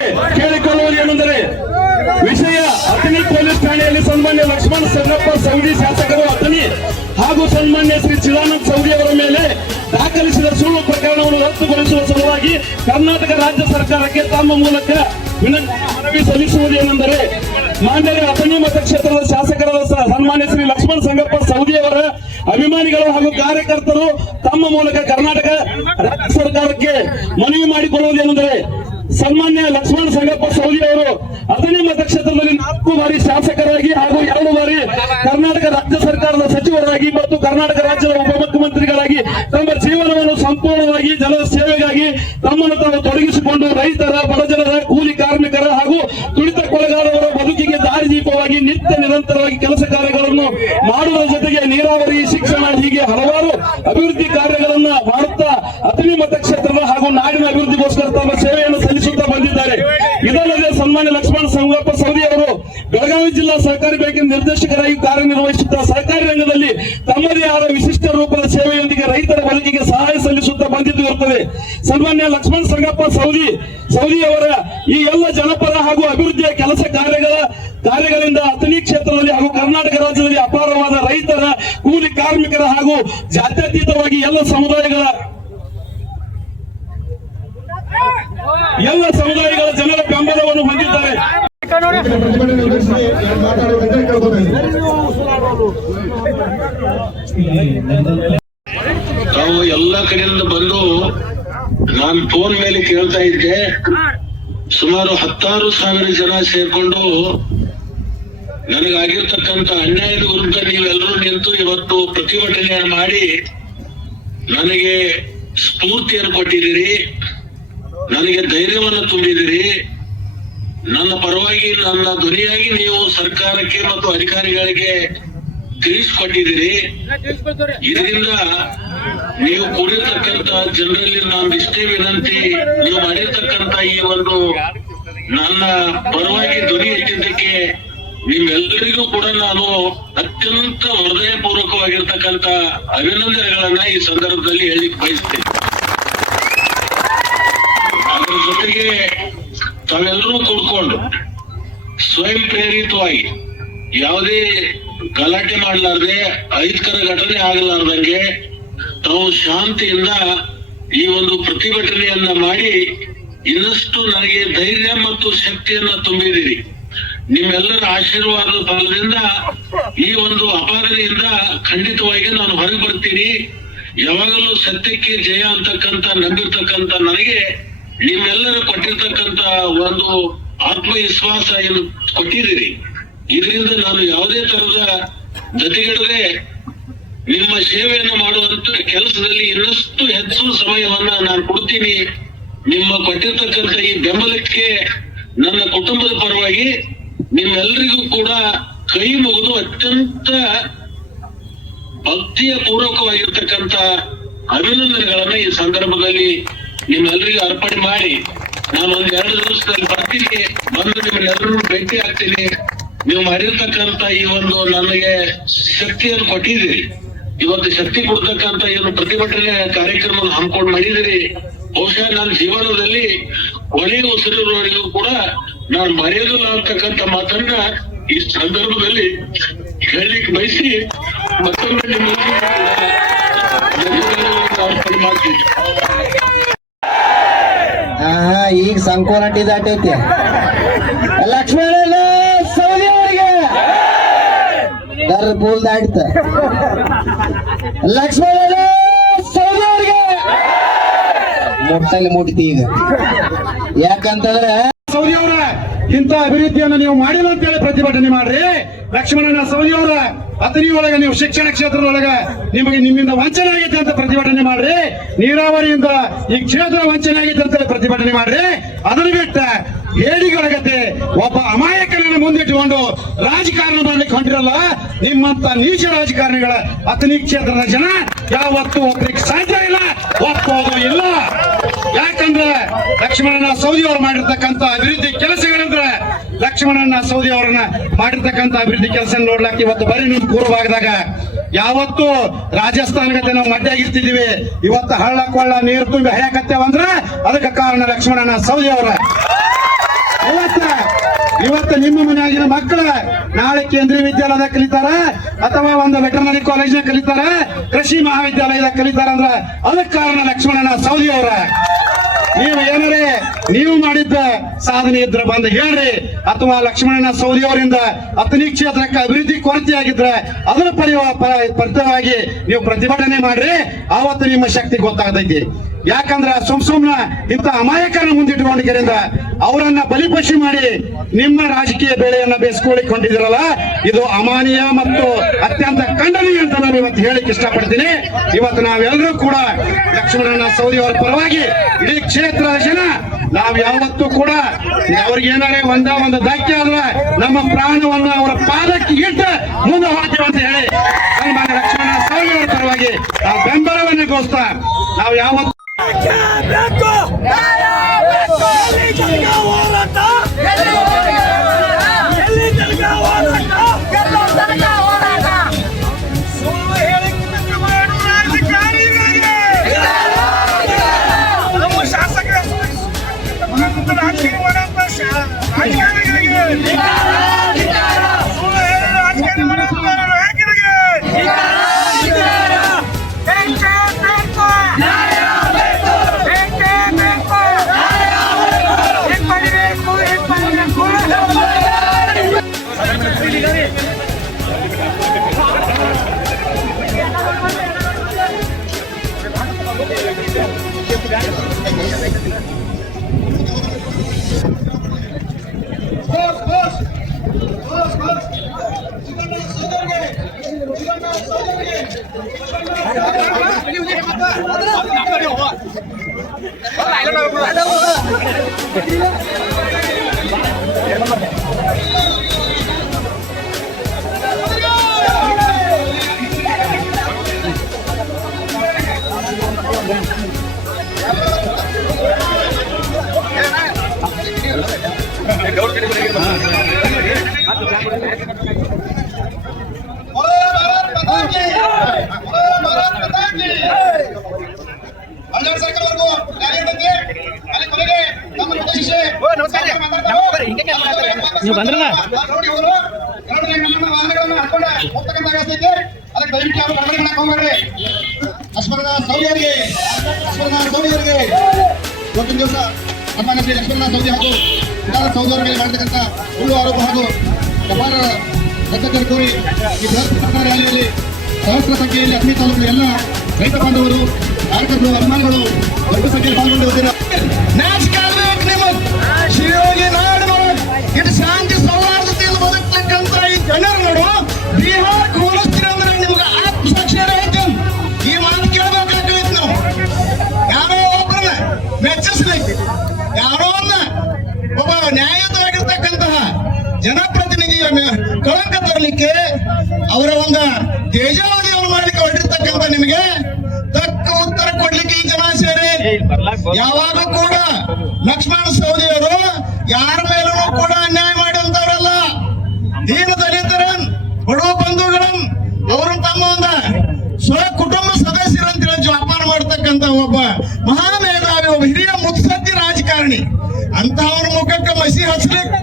ಕೇಳಿಕೊಳ್ಳುವುದೇನೆಂದರೆ ವಿಷಯ ಅಥಣಿ ಪೊಲೀಸ್ ಠಾಣೆಯಲ್ಲಿ ಸನ್ಮಾನ್ಯ ಲಕ್ಷ್ಮಣ ಸಂಗಪ್ಪ ಸವದಿ ಶಾಸಕರು ಅಥಣಿ ಹಾಗೂ ಸನ್ಮಾನ್ಯ ಶ್ರೀ ಚಿದಾನಂದ ಸವದಿ ಅವರ ಮೇಲೆ ದಾಖಲಿಸಿದ ಸುಳ್ಳು ಪ್ರಕರಣವನ್ನು ರದ್ದುಗೊಳಿಸುವ ಸಲುವಾಗಿ ಕರ್ನಾಟಕ ರಾಜ್ಯ ಸರ್ಕಾರಕ್ಕೆ ತಮ್ಮ ಮೂಲಕ ಮನವಿ ಸಲ್ಲಿಸುವುದೇನೆಂದರೆ ಮಾನ್ಯ ಅಥಣಿ ಮತಕ್ಷೇತ್ರದ ಶಾಸಕರಾದ ಸನ್ಮಾನ್ಯ ಶ್ರೀ ಲಕ್ಷ್ಮಣ ಸಂಗಪ್ಪ ಸವದಿ ಅವರ ಅಭಿಮಾನಿಗಳು ಹಾಗೂ ಕಾರ್ಯಕರ್ತರು ತಮ್ಮ ಮೂಲಕ ಕರ್ನಾಟಕ ರಾಜ್ಯ ಸರ್ಕಾರಕ್ಕೆ ಮನವಿ ಮಾಡಿಕೊಳ್ಳುವುದೇನೆಂದರೆ ಸನ್ಮಾನ್ಯ ಲಕ್ಷ್ಮಣ ಸಂಗಪ್ಪ ಸವದಿ ಅವರು ಅಥಣಿ ಮತಕ್ಷೇತ್ರದಲ್ಲಿ 4 ಬಾರಿ ಶಾಸಕರಾಗಿ ಹಾಗೂ 2 ಬಾರಿ ಕರ್ನಾಟಕ ರಾಜ್ಯ ಸರ್ಕಾರದ ಸಚಿವರಾಗಿ ಮತ್ತು ಕರ್ನಾಟಕ ರಾಜ್ಯದ ಉಪಮುಖ್ಯಮಂತ್ರಿಗಳಾಗಿ ತಮ್ಮ ಜೀವನವನ್ನು ಸಂಪೂರ್ಣವಾಗಿ ಜನರ ಸೇವೆಗಾಗಿ ತಮ್ಮನ್ನು ತಾವು ತೊಡಗಿಸಿಕೊಂಡು ರೈತರ ಬಡಜನರ ಕೂಲಿ ಕಾರ್ಮಿಕರ ಹಾಗೂ ತುಳಿತಕ್ಕೊಳಗಾದವರ ಬದುಕಿಗೆ ದಾರಿದೀಪವಾಗಿ ನಿತ್ಯ ನಿರಂತರವಾಗಿ ಕೆಲಸ ಕಾರ್ಯಗಳನ್ನು ಮಾಡುವ ಜೊತೆಗೆ ನೀರಾವರಿ ಶಿಕ್ಷಣ ಹೀಗೆ ಹಲವಾರು ಅಭಿವೃದ್ಧಿ ಕಾರ್ಯಗಳನ್ನ ಮಾಡುತ್ತಾ ಅಥಣಿ ಮತಕ್ಷೇತ್ರದ ಹಾಗೂ ನಾಡಿನ ಅಭಿವೃದ್ಧಿಗೋಸ್ಕರ ತಮ್ಮ ಸೇವೆಯನ್ನು ಸಲ್ಲಿಸುತ್ತಾ ಬಂದಿದ್ದಾರೆ. ಇದಲ್ಲದೆ ಸನ್ಮಾನ್ಯ ಲಕ್ಷ್ಮಣ ಸಂಗಪ್ಪ ಸವದಿ ಅವರು ಬೆಳಗಾವಿ ಜಿಲ್ಲಾ ಸಹಕಾರಿ ಬ್ಯಾಂಕಿನ ನಿರ್ದೇಶಕರಾಗಿ ಕಾರ್ಯನಿರ್ವಹಿಸುತ್ತಾ ಸಹಕಾರಿ ರಂಗದಲ್ಲಿ ತಮ್ಮದೇ ಆದ ವಿಶಿಷ್ಟ ರೂಪದ ಸೇವೆಯೊಂದಿಗೆ ರೈತರ ಬದುಕಿಗೆ ಸಹಾಯ ಸಲ್ಲಿಸುತ್ತಾ ಬಂದಿದ್ದು ಇರುತ್ತದೆ. ಸನ್ಮಾನ್ಯ ಲಕ್ಷ್ಮಣ ಸಂಗಪ್ಪ ಸವದಿ ಅವರ ಈ ಎಲ್ಲ ಜನಪರ ಹಾಗೂ ಅಭಿವೃದ್ಧಿಯ ಕೆಲಸ ಕಾರ್ಯಗಳಿಂದ ಅಥಣಿ ಕ್ಷೇತ್ರದಲ್ಲಿ ಹಾಗೂ ಕರ್ನಾಟಕ ರಾಜ್ಯದಲ್ಲಿ ಅಪಾರವಾದ ರೈತರ ಕೂಲಿ ಕಾರ್ಮಿಕರ ಹಾಗೂ ಜಾತ್ಯತೀತವಾಗಿ ಎಲ್ಲ ಸಮುದಾಯಗಳ ಜನರ ಬೆಂಬಲವನ್ನು ಹೊಂದಿದ್ದಾರೆ. ತಾವು ಎಲ್ಲ ಕಡೆಯಿಂದ ಬಂದು ನಾನು ಫೋನ್ ಮೇಲೆ ಕೇಳ್ತಾ ಇದ್ದೆ, ಸುಮಾರು 16,000 ಜನ ಸೇರ್ಕೊಂಡು ನನಗಾಗಿರ್ತಕ್ಕಂಥ ಅನ್ಯಾಯದ ವಿರುದ್ಧ ನೀವೆಲ್ಲರೂ ನಿಂತು ಇವತ್ತು ಪ್ರತಿಭಟನೆಯನ್ನು ಮಾಡಿ ನನಗೆ ಸ್ಫೂರ್ತಿಯನ್ನು ಕೊಟ್ಟಿದ್ದೀರಿ, ನನಗೆ ಧೈರ್ಯವನ್ನು ತುಂಬಿದಿರಿ. ನನ್ನ ಪರವಾಗಿ ನನ್ನ ಧ್ವನಿಯಾಗಿ ನೀವು ಸರ್ಕಾರಕ್ಕೆ ಮತ್ತು ಅಧಿಕಾರಿಗಳಿಗೆ ತಿಳಿಸಿಕೊಟ್ಟಿದ್ದೀರಿ. ಇದರಿಂದ ನೀವು ಕೂಡಿರ್ತಕ್ಕಂಥ ಜನರಲ್ಲಿ ನಾನು ಇಷ್ಟೇ ವಿನಂತಿ, ನೀವು ಮಾಡಿರ್ತಕ್ಕಂಥ ಈ ಒಂದು ನನ್ನ ಪರವಾಗಿ ಧ್ವನಿ ಎತ್ತಿದ್ದಕ್ಕೆ ನಿಮ್ಮೆಲ್ಲರಿಗೂ ಕೂಡ ನಾನು ಅತ್ಯಂತ ಹೃದಯಪೂರ್ವಕವಾಗಿರ್ತಕ್ಕಂಥ ಅಭಿನಂದನೆಗಳನ್ನ ಈ ಸಂದರ್ಭದಲ್ಲಿ ಹೇಳಲಿಕ್ಕೆ ಬಯಸ್ತೇನೆ. ಅದರ ಜೊತೆಗೆ ತಾವೆಲ್ಲರೂ ಕೂಡ್ಕೊಂಡು ಸ್ವಯಂ ಪ್ರೇರಿತವಾಗಿ ಯಾವುದೇ ಗಲಾಟೆ ಮಾಡಲಾರ್ದೆ ಅಹಿತಕರ ಘಟನೆ ಆಗಲಾರ್ದಂಗೆ ತಾವು ಶಾಂತಿಯಿಂದ ಈ ಒಂದು ಪ್ರತಿಭಟನೆಯನ್ನ ಮಾಡಿ ಇನ್ನಷ್ಟು ನನಗೆ ಧೈರ್ಯ ಮತ್ತು ಶಕ್ತಿಯನ್ನ ತುಂಬಿದಿರಿ. ನಿಮ್ಮೆಲ್ಲರ ಆಶೀರ್ವಾದದ ಫಲದಿಂದ ಈ ಒಂದು ಅಪಾರದಿಂದ ಖಂಡಿತವಾಗಿ ನಾನು ಹೊರಗೆ ಬರ್ತೀನಿ. ಯಾವಾಗಲೂ ಸತ್ಯಕ್ಕೆ ಜಯ ಅಂತಕ್ಕಂಥ ನಂಬಿರ್ತಕ್ಕಂಥ ನನಗೆ ನಿಮ್ಮೆಲ್ಲರೂ ಕೊಟ್ಟಿರ್ತಕ್ಕಂಥ ಒಂದು ಆತ್ಮವಿಶ್ವಾಸ ಏನು ಕೊಟ್ಟಿದ್ದೀರಿ. ಇದರಿಂದ ನಾನು ಯಾವುದೇ ತರದ ಜೊತೆಗಿಡದೆ ನಿಮ್ಮ ಸೇವೆಯನ್ನು ಮಾಡುವಂತ ಕೆಲಸದಲ್ಲಿ ಇನ್ನಷ್ಟು ಹೆಚ್ಚು ಸಮಯವನ್ನ ನಾನು ಕೊಡ್ತೀನಿ. ನಿಮ್ಮ ಕೊಟ್ಟಿರ್ತಕ್ಕಂಥ ಈ ಬೆಂಬಲಕ್ಕೆ ನನ್ನ ಕುಟುಂಬದ ಪರವಾಗಿ ನಿಮ್ಮೆಲ್ಲರಿಗೂ ಕೂಡ ಕೈ ಮುಗಿದು ಅತ್ಯಂತ ಭಕ್ತಿಯ ಪೂರ್ವಕವಾಗಿರ್ತಕ್ಕಂಥ ಅಭಿನಂದನೆಗಳನ್ನ ಈ ಸಂದರ್ಭದಲ್ಲಿ ನಿಮ್ಮೆಲ್ಲರಿಗೂ ಅರ್ಪಣೆ ಮಾಡಿ ನಾನು 1-2 ದಿವಸದಲ್ಲಿ ಬರ್ತೀನಿ, ಬಂದು ನಿಮ್ಮೆಲ್ಲರೂ ಭೇಟಿ ಆಗ್ತೀನಿ. ನೀವು ಮಾಡಿರ್ತಕ್ಕಂಥ ಈ ಒಂದು ನನಗೆ ಶಕ್ತಿಯನ್ನು ಕೊಟ್ಟಿದ್ದೀರಿ. ಇವತ್ತು ಶಕ್ತಿ ಕೊಡ್ತಕ್ಕಂಥ ಏನು ಪ್ರತಿಭಟನೆ ಕಾರ್ಯಕ್ರಮ ಹಮ್ಮಿಕೊಂಡು ಮಾಡಿದಿರಿ. ಬಹುಶಃ ನನ್ನ ಜೀವನದಲ್ಲಿ ಕೊನೆಯ ಉಸಿರಿರುವವರೆಗೂ ಕೂಡ ನಾನು ಮರೆಯೋದಿಲ್ಲ ಅಂತಕ್ಕಂಥ ಮಾತನ್ನ ಈ ಸಂದರ್ಭದಲ್ಲಿ ಹೇಳಲಿಕ್ಕೆ ಬಯಸಿ ಮತ್ತೊಮ್ಮೆ ನಿಮ್ಮೆಲ್ಲರಿಗೂ ಅರ್ಪಣೆ ಮಾಡ್ತೀನಿ. ಈಗ ಸಂಕೋನಟಿ ದಾಟೈತಿ. ಲಕ್ಷ್ಮಣ ಸವದಿ ಅವರಿಗೆ ಪೂಲ್ ದಾಟಿತ. ಲಕ್ಷ್ಮಣ ಸವದಿ ಅವರಿಗೆ ಮುಟ್ಟಲ್ಲಿ ಮುಟ್ತಿ. ಈಗ ಯಾಕಂತಂದ್ರೆ ಸವದಿ ಅವರ ಇಂಥ ಅಭಿವೃದ್ಧಿಯನ್ನು ನೀವು ಮಾಡಿಲ್ಲ ಅಂತ ಹೇಳಿ ಪ್ರತಿಭಟನೆ ಮಾಡ್ರಿ. ಲಕ್ಷ್ಮಣನ ಸವದಿ ಅವರ ಅಥಣಿ ಒಳಗ ನೀವು ಶಿಕ್ಷಣ ಕ್ಷೇತ್ರದೊಳಗ ನಿಮ್ಮಿಂದ ವಂಚನೆ ಆಗೈತೆ ಅಂತ ಪ್ರತಿಭಟನೆ ಮಾಡ್ರಿ. ನೀರಾವರಿಯಿಂದ ಈ ಕ್ಷೇತ್ರ ವಂಚನೆ ಆಗೈತೆ ಅಂತ ಪ್ರತಿಭಟನೆ ಮಾಡ್ರಿ. ಅದನ್ನು ಬಿಟ್ಟ ಹೇಡಿಗಳಗತೆ ಒಬ್ಬ ಅಮಾಯಕನನ್ನು ಮುಂದಿಟ್ಟುಕೊಂಡು ರಾಜಕಾರಣ ಮಾಡ್ಲಿಕ್ಕೆ ಹೊಂಟಿರಲ್ಲ. ನಿಮ್ಮಂತ ನೀಚ ರಾಜಕಾರಣಿಗಳ ಅಥಣಿ ಕ್ಷೇತ್ರದ ಜನ ಯಾವತ್ತೂ ಒಪ್ಪಲಿಕ್ಕೆ ಸಾಧ್ಯ ಇಲ್ಲ, ಒಪ್ಪೋದು ಇಲ್ಲ. ಯಾಕಂದ್ರೆ ಲಕ್ಷ್ಮಣನ ಸವದಿ ಅವರು ಮಾಡಿರ್ತಕ್ಕಂಥ ಅಭಿವೃದ್ಧಿ ಕೆಲಸಗಳಂದ್ರೆ ಲಕ್ಷ್ಮಣನ ಸವದಿ ಅವರನ್ನ ಮಾಡಿರ್ತಕ್ಕಂಥ ಅಭಿವೃದ್ಧಿ ಕೆಲಸ ನೋಡ್ಲಾಕ ಇವತ್ತು ಬರೀ ನಿಮ್ ಪೂರ್ವಭಾಗದಾಗ ಯಾವತ್ತು ರಾಜಸ್ಥಾನ ಗತೆ ನಾವು ಮಡ್ಡಾಗಿರ್ತಿದೀವಿ. ಇವತ್ತು ಹಳ್ಳ ಕೊಳ್ಳ ನೀರು ತುಂಬಿ ಹರಿಯಾಕತ್ತೇವಂದ್ರ ಅದಕ್ಕೆ ಕಾರಣ ಲಕ್ಷ್ಮಣನ ಸವದಿ ಅವರ. ಮಕ್ಕಳ ನಾಳೆ ಕೇಂದ್ರೀಯ ವಿದ್ಯಾಲಯದಾಗ ಕಲಿತಾರ ಅಥವಾ ಒಂದು ವೆಟರ್ನರಿ ಕಾಲೇಜ್ನಾಗ ಕಲಿತಾರ, ಕೃಷಿ ಮಹಾವಿದ್ಯಾಲಯದಾಗ ಕಲಿತಾರ ಅಂದ್ರ ಅದಕ್ಕೆ ಕಾರಣ ಲಕ್ಷ್ಮಣನ ಸವದಿ ಅವರ. ನೀವು ಮಾಡಿದ್ದ ಸಾಧನೆ ಇದ್ರ ಬಂದು ಹೇಳ್ರಿ, ಅಥವಾ ಲಕ್ಷ್ಮಣನ ಸವದಿ ಅವರಿಂದ ಅತನಿ ಕ್ಷೇತ್ರಕ್ಕೆ ಅಭಿವೃದ್ಧಿ ಕೊರತೆ ಆಗಿದ್ರೆ ಅದರ ಫಲಿತವಾಗಿ ನೀವು ಪ್ರತಿಭಟನೆ ಮಾಡ್ರಿ, ಆವತ್ತು ನಿಮ್ಮ ಶಕ್ತಿ ಗೊತ್ತಾಗ್ತೈತಿ. ಯಾಕಂದ್ರ ಸುಮ್ನ ಇಂಥ ಅಮಾಯಕರನ್ನ ಮುಂದಿಟ್ಟುಕೊಂಡಿದ್ದರಿಂದ ಅವರನ್ನ ಬಲಿಪಶು ಮಾಡಿ ನಿಮ್ಮ ರಾಜಕೀಯ ಬೆಳೆಯನ್ನ ಬೇಯಿಸ್ಕೊಳ್ಳಿಕ್ ಹೊಂಟಿದಿರಲ್ಲ, ಇದು ಅಮಾನೀಯ ಮತ್ತು ಅತ್ಯಂತ ಖಂಡನೀಯ ಅಂತ ನಾನು ಇವತ್ತು ಹೇಳಿಕ್ ಇಷ್ಟಪಡ್ತೀನಿ. ಇವತ್ತು ನಾವೆಲ್ಲರೂ ಕೂಡ ಲಕ್ಷ್ಮಣನ ಸವದಿ ಅವರ ಪರವಾಗಿ ಇಡೀ ಕ್ಷೇತ್ರದ ಜನ ನಾವ್ ಯಾವತ್ತೂ ಕೂಡ ಅವ್ರಿಗೇನಾರೇ ಒಂದು ಧಕ್ಕೆ ಆದ್ರೆ ನಮ್ಮ ಪ್ರಾಣವನ್ನ ಅವರ ಪಾದಕ್ಕೆ ಇಟ್ಟು ಮುಂದೆ ಹೋಗ್ತೀವಿ ಅಂತ ಹೇಳಿ ಸನ್ಮಾನ್ಯ ಲಕ್ಷ್ಮಣನ ಸವದಿ ಅವರ ಪರವಾಗಿ ನಾವು ಬೆಂಬಲವನ್ನು ಘೋಷಿಸ್ತಾ ನಾವು ಯಾವತ್ತು ನೀವು ಬಂದ್ರಲ್ಲ ಅದಕ್ಕೆ ದಯವಿಟ್ಟು ಯಾರು ಗಡಬಡಿ ಮಾಡಕ್ ಹೋಗ್ಬೇಡ್ರಿ. ಲಕ್ಷ್ಮಣನ ಸವದಿ ಅವರಿಗೆ ಇವತ್ತಿನ ದಿವಸ ಸನ್ಮಾನ್ಯ ಶ್ರೀ ಲಕ್ಷ್ಮಣನ ಸವದಿ ಹಾಗೂ ವಿಧಾನ ಸೌದಿ ಅವರ ಮೇಲೆ ಮಾಡತಕ್ಕಂಥ ಸುಳ್ಳು ಆರೋಪ ಹಾಗೂ ವ್ಯವಹಾರ ರದ್ದತಿ ಕೋರಿ ಈ ಸರ್ಕಾರ ರ್ಯಾಲಿಯಲ್ಲಿ ಸಹಸ್ರ ಸಂಖ್ಯೆಯಲ್ಲಿ ಅಗ್ನಿ ತಾಲೂಕಿನ ಎಲ್ಲ ರೈತ ಬಾಂಧವರು, ಕಾರ್ಯಕರ್ತರು, ಅಭಿಮಾನಿಗಳು ದೊಡ್ಡ ಸಂಖ್ಯೆಯಲ್ಲಿ ಪಾಲ್ಗೊಂಡಿರುತ್ತಾರೆ. ಇಟ್ಟು ಶಾಂತಿ ಸೌಹಾರ್ದತೆಯಿಂದ ಬದುಕ್ತಕ್ಕಂಥ ಈ ಜನರು ನೋಡು, ಬಿಹಾರ್ ಹೋಲಿಸ್ತೀರಿ ಅಂದ್ರೆ ನಿಮ್ಗೆ ಆತ್ಮಸಾಕ್ಷಿಯರ ಐತೆ. ಈ ಮಾತು ಕೇಳಬೇಕಾಗ್ತೈತಿ. ನಾವು ಯಾರೋ ಒಬ್ಬರನ್ನ ಮೆಚ್ಚಿಸ್ಲಿಕ್ಕೆ, ಯಾರೋ ಒಬ್ಬ ನ್ಯಾಯಯುತವಾಗಿರ್ತಕ್ಕಂತಹ ಜನಪ್ರತಿನಿಧಿಯ ಕಳಂಕ ತರಲಿಕ್ಕೆ, ಅವರ ಒಂದು ತೇಜಾವಧಿಯನ್ನು ಮಾಡ್ಲಿಕ್ಕೆ ಹೊರಟಿರ್ತಕ್ಕಂಥ ನಿಮಗೆ ತಕ್ಕ ಉತ್ತರ ಕೊಡ್ಲಿಕ್ಕೆ ಈ ಜನ ಸೇರಿ ಯಾವಾಗ ಕೂಡ ಲಕ್ಷ್ಮಣ ಸವದಿ ಅವರು ಯಾರ ಮೇಲೂ ಕೂಡ ಅನ್ಯಾಯ ಮಾಡುವಂತವರಲ್ಲ. ದೀನ ದಲಿತರನ್, ಬಡವ ಬಂಧುಗಳನ್, ಅವರು ತಮ್ಮ ಒಂದು ಕುಟುಂಬ ಸದಸ್ಯರಂತ ಜೋಪಾನ ಮಾಡತಕ್ಕಂತ ಒಬ್ಬ ಮಹಾ ಮೇಧಾವಿ, ಒಬ್ಬ ಹಿರಿಯ ಮುತ್ಸದ್ದಿ ರಾಜಕಾರಣಿ. ಅಂತಹವ್ರ ಮುಖಕ್ಕೆ ಮಸಿ ಹಚ್ಲಿಕ್ಕೆ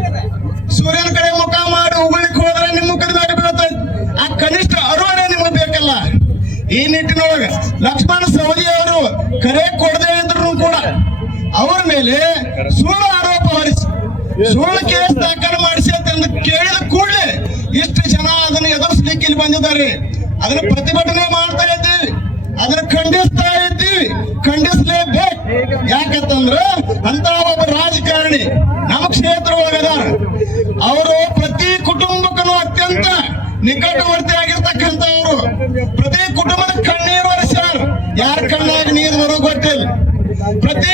ಸೂರ್ಯನ ಕಡೆ ಮುಖ ಮಾಡಿ ಉಗುಳಿಕ್ ಹೋದ್ರೆ ನಿಮ್ ಮುಖದ ಮ್ಯಾಗ ಬೀಳ್ತೈತಿ. ಆ ಕನಿಷ್ಠ ಅರಿವೇ ನಿಮಗೆ ಬೇಕಲ್ಲ. ಈ ನಿಟ್ಟಿನೊಳಗೆ ಲಕ್ಷ್ಮಣ ಸವದಿ ಅವರು ಕರೆ ಕೊಡದೆ ಇದ್ರು ಕೂಡ ಅವರ ಮೇಲೆ ಸುಳ್ಳು ಆರೋಪ ಹೊರಿಸಿ ಸುಳ್ಳು ಕೇಸ್ ದಾಖಲು ಮಾಡಿಸಿ ಅಂತ ಕೇಳಿದ ಕೂಡಲೇ ಇಷ್ಟು ಜನ ಅದನ್ನು ಎದುರಿಸಲಿಕ್ಕೆ ಇಲ್ಲಿ ಬಂದಿದ್ದಾರೆ. ಅದನ್ನ ಪ್ರತಿಭಟನೆ ಮಾಡ್ತಾ ಇದ್ದೀವಿ, ಅದನ್ನ ಖಂಡಿಸ್ತಾ ಇದ್ದೀವಿ, ಖಂಡಿಸಲೇಬೇಕು. ಯಾಕಂತಂದ್ರ ಅಂತ ಒಬ್ಬ ರಾಜಕಾರಣಿ ನಮ್ಮ ಕ್ಷೇತ್ರ ಒಳಗದಾರ. ಅವರು ಪ್ರತಿ ಕುಟುಂಬಕ್ಕೂ ಅತ್ಯಂತ ನಿಕಟವರ್ತಿ ಆಗಿರ್ತಕ್ಕಂಥವ್ರು. ಪ್ರತಿ ಕುಟುಂಬದ ಕಣ್ಣೀರು ಒರೆಸ್ಯಾರ, ಯಾರ ಕಣ್ಣಾಗ ನೀರು ಬರೋ ಗೊತ್ತಿಲ್ಲ. ಪ್ರತಿ